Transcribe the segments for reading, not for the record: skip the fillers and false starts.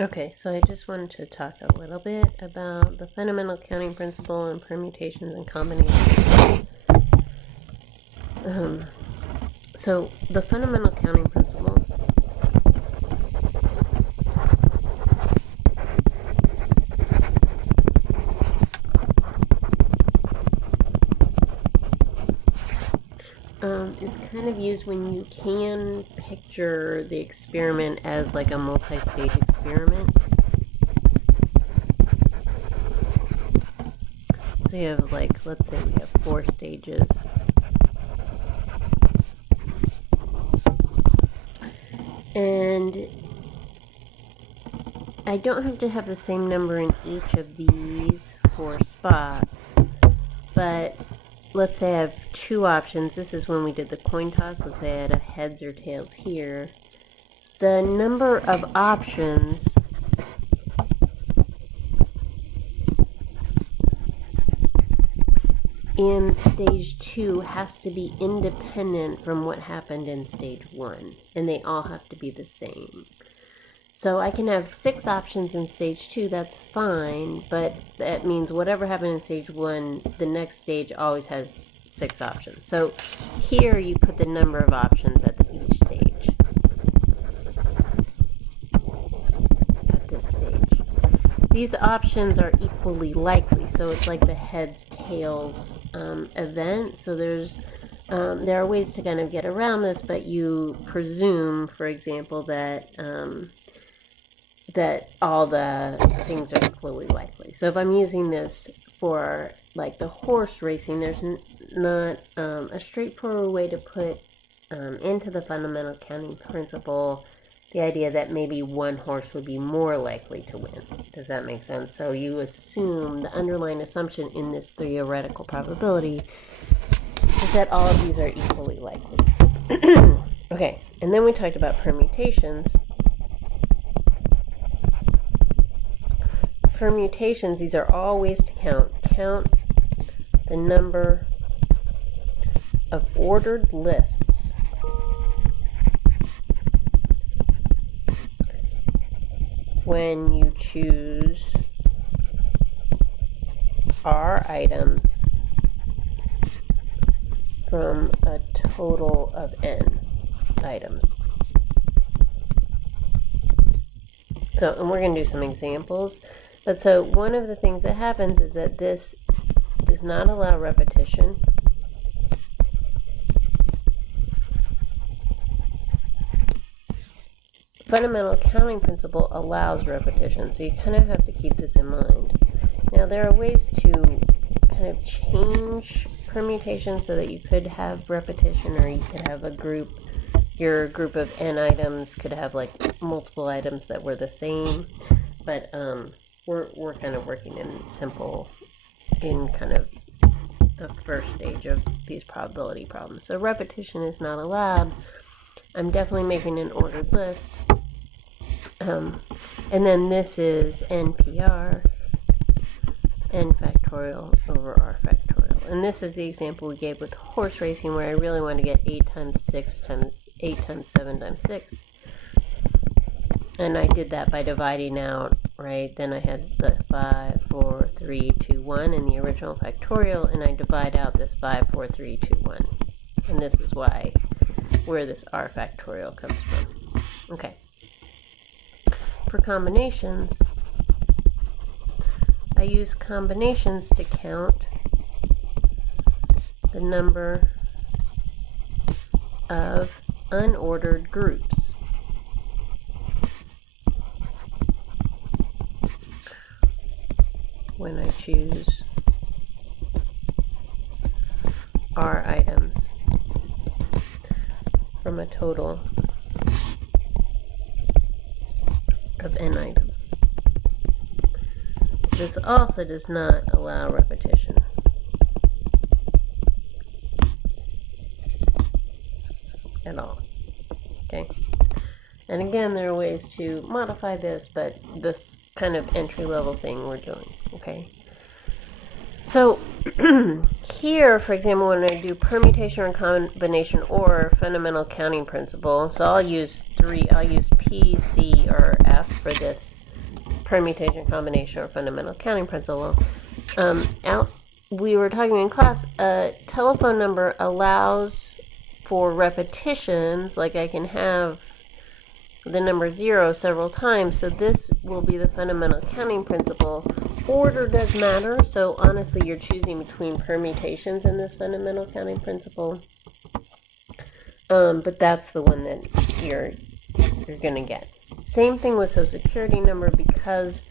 Okay, so I just wanted to talk a little bit about the fundamental counting principle and permutations and combinations. So the fundamental counting principle is kind of used when you can picture the experiment as like a multi-stage experiment. So you have, like, let's say we have 4 stages. And I don't have to have the same number in each of these 4 spots, but let's say I have 2 options. This is when we did the coin toss. Let's say I had a heads or tails here. The number of options in stage 2 has to be independent from what happened in stage 1, and they all have to be the same. So I can have 6 options in stage 2, that's fine, but that means whatever happened in stage 1, the next stage always has 6 options. So here you put the number of options at each stage. At this stage. These options are equally likely, so it's like the heads, tails event. So there are ways to kind of get around this, but you presume, for example, that that all the things are equally likely. So if I'm using this for like the horse racing, there's not a straightforward way to put into the fundamental counting principle the idea that maybe one horse would be more likely to win. Does that make sense? So you assume, the underlying assumption in this theoretical probability is that all of these are equally likely. Okay, and then we talked about permutations. Permutations, these are all ways to count the number of ordered lists when you choose R items from a total of N items. So, and we're going to do some examples. But so one of the things that happens is that this does not allow repetition. Fundamental counting principle allows repetition, so you kind of have to keep this in mind. Now there are ways to kind of change permutations so that you could have repetition, or you could have a group, your group of N items could have like multiple items that were the same, but we're kind of working in kind of the first stage of these probability problems. So repetition is not allowed. I'm definitely making an ordered list. And then this is NPR, N factorial over R factorial. And this is the example we gave with horse racing, where I really want to get 8 times 6 times 8 times 7 times 6. And I did that by dividing out, right? Then I had the 5, 4, 3, 2, 1 in the original factorial, and I divide out this 5, 4, 3, 2, 1. And this is where this R factorial comes from. Okay. For combinations, I use combinations to count the number of unordered groups. When I choose R items from a total of N items. This also does not allow repetition. At all. Okay? And again, there are ways to modify this, but this kind of entry-level thing we're doing. Okay? So here, for example, when I do permutation or combination or fundamental counting principle, so I'll use P, C, or F for this permutation, combination, or fundamental counting principle. We were talking in class, a telephone number allows for repetitions, like I can have the number 0 several times, so this will be the fundamental counting principle. Order does matter, so honestly you're choosing between permutations in this fundamental counting principle. But that's the one that you're going to get. Same thing with Social Security number, because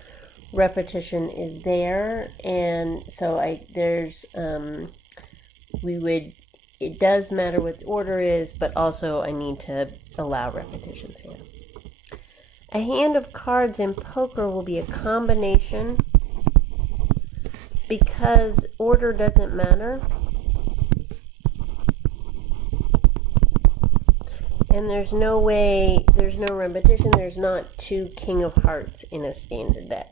repetition is there, and so it does matter what the order is, but also I need to allow repetitions here. A hand of cards in poker will be a combination because order doesn't matter. And there's no repetition, there's not 2 King of Hearts in a standard deck.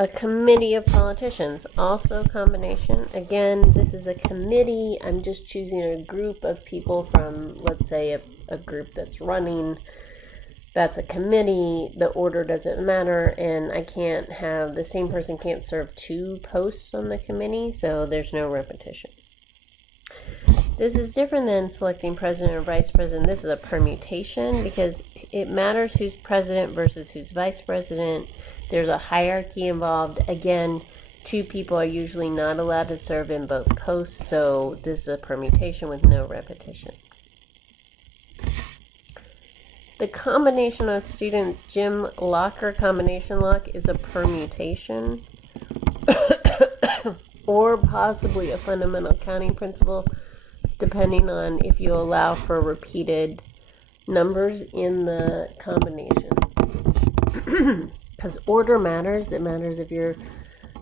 A committee of politicians, also a combination. Again, this is a committee. I'm just choosing a group of people from, let's say, a group that's running. That's a committee. The order doesn't matter, and I can't have, the same person can't serve 2 posts on the committee, so there's no repetition. This is different than selecting president or vice president. This is a permutation because it matters who's president versus who's vice president. There's a hierarchy involved. Again, 2 people are usually not allowed to serve in both posts, so this is a permutation with no repetition. The combination of students' gym locker combination lock is a permutation or possibly a fundamental counting principle, depending on if you allow for repeated numbers in the combination. Because order matters. It matters if you're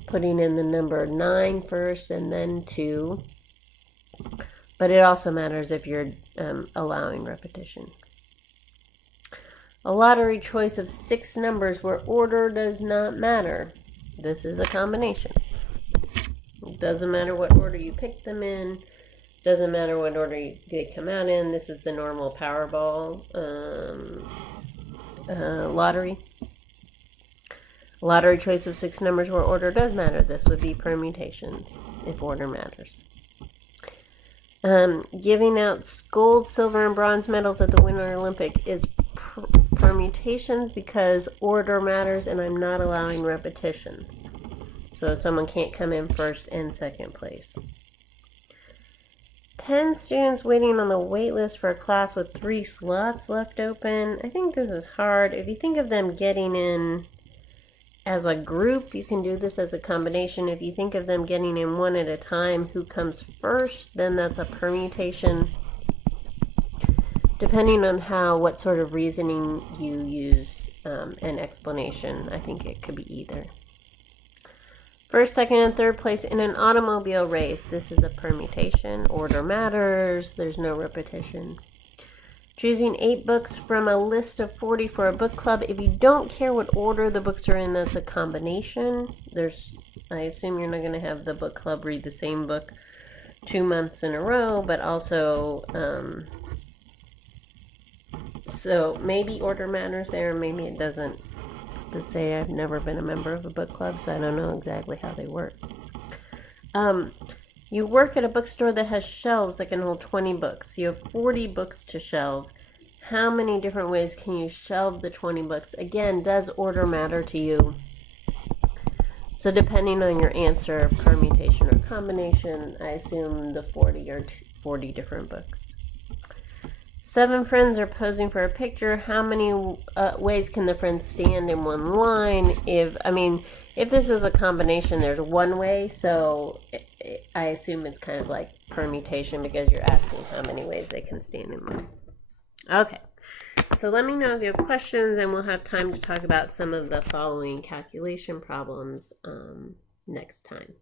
putting in the number 9 first and then 2. But it also matters if you're allowing repetition. A lottery choice of 6 numbers where order does not matter. This is a combination. It doesn't matter what order you pick them in. Doesn't matter what order they come out in. This is the normal Powerball lottery. Lottery choice of 6 numbers where order does matter. This would be permutations if order matters. Giving out gold, silver, and bronze medals at the Winter Olympic is permutations because order matters and I'm not allowing repetition. So someone can't come in first and second place. 10 students waiting on the wait list for a class with 3 slots left open. I think this is hard. If you think of them getting in as a group, you can do this as a combination. If you think of them getting in one at a time, who comes first, then that's a permutation. Depending on what sort of reasoning you use, an explanation, I think it could be either. First, second, and third place in an automobile race. This is a permutation. Order matters. There's no repetition. Choosing 8 books from a list of 40 for a book club. If you don't care what order the books are in, that's a combination. I assume you're not going to have the book club read the same book 2 months in a row, but also, so maybe order matters there, maybe it doesn't. To say, I've never been a member of a book club, so I don't know exactly how they work. You work at a bookstore that has shelves that can hold 20 books. You have 40 books to shelve. How many different ways can you shelve the 20 books? Again, does order matter to you? So depending on your answer, permutation or combination, I assume the 40 or 40 different books. 7 friends are posing for a picture. How many ways can the friends stand in one line? If this is a combination, there's one way, so I assume it's kind of like permutation because you're asking how many ways they can stand in line. Okay, so let me know if you have questions, and we'll have time to talk about some of the following calculation problems next time.